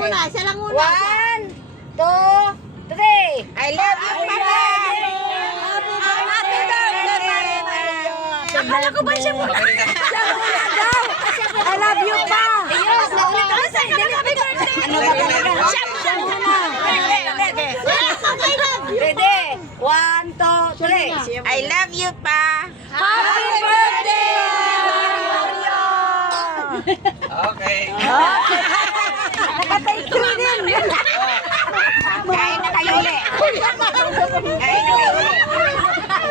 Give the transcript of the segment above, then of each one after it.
muna, siya lang muna. 1, 2, 3. I love you, Papa! Happy birthday, Mario! Akala ko ba siya muna? Siya muna daw! I love you pa! Ayos, nauna ka sa happy birthday! Ano ba talaga? Siya muna! Ready? 1, 2, 3. I love you pa. Happy birthday, Mario! Okay. Nakatay ko din! Kain na kayo ulit! Kain na kayo ulit!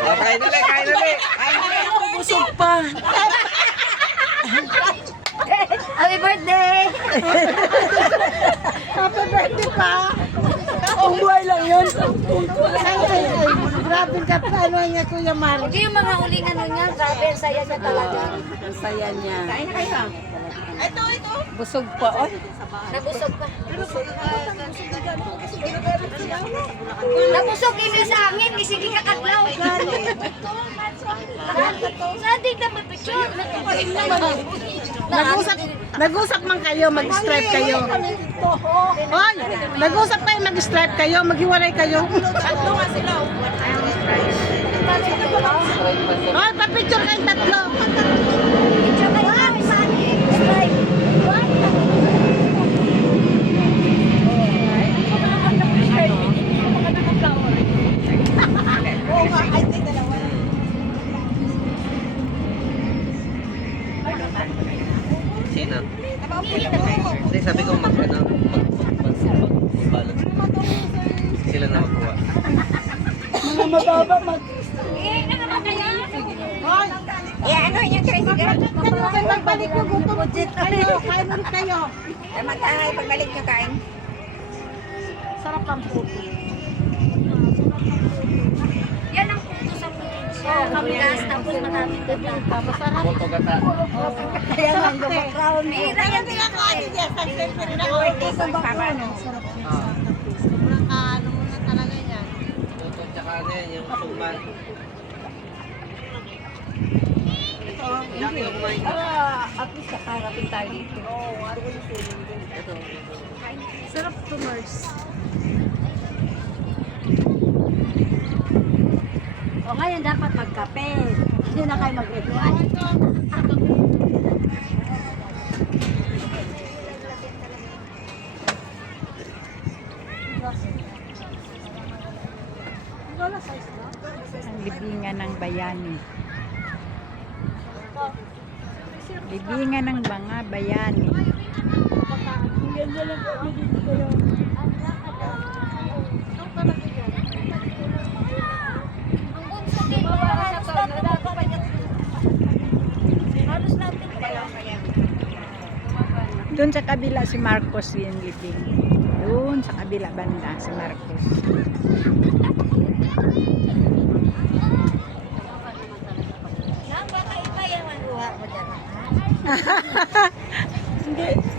Okay, dali, kain dali. Busog pa! Happy birthday! Happy birthday pa. Ang buhay lang yun! Ay, grabe ka pa. Ano niya, Kuya Mario? Hindi yung mga uling ano niya, grabe, ang saya niya talaga. Ang saya niya. Kain na kayo. Busog pa, oy. Nabusog ka. Nabusog ini sa angin, isigi ka katlaw. Saan na mapicture? Nag-usap man kayo, mag-stripe kayo. Oy, nag-usap kayo, mag-stripe kayo, maghiwalay kayo. Oy, pa-picture kayong tatlo. Picture kayo kami sa amin. Stripe. Sino? Hindi, sabi ko mag-balance. Sila na magkuha. Mga mababa mag... Ano yung tricycle? Pagbalik ko, gutom kayo, kain ulit kayo. Magtahay, pagbalik nyo kain. Sarap ang puto. Yan ang puto sa probinsya. Kamigas, tapos maraming gata. Masarap. Puto gata. Kaya nga, background mo. Mira yung pinakain niya. Pag-siyempre na ako. Sobrang Ano mo na talaga yan. Puto tsaka ano yan, yung suman. at least kakarapin tayo dito. Sarap to, Mars. O ngayon dapat magkape. Hindi na kayo mag-ritual. Ang libingan ng bayani. Libingan ng mga bayani. Doon sa kabila si Marcos yung libing. Doon sa kabila banda si Marcos. Baka iba yung manuha mo dyan. Hindi.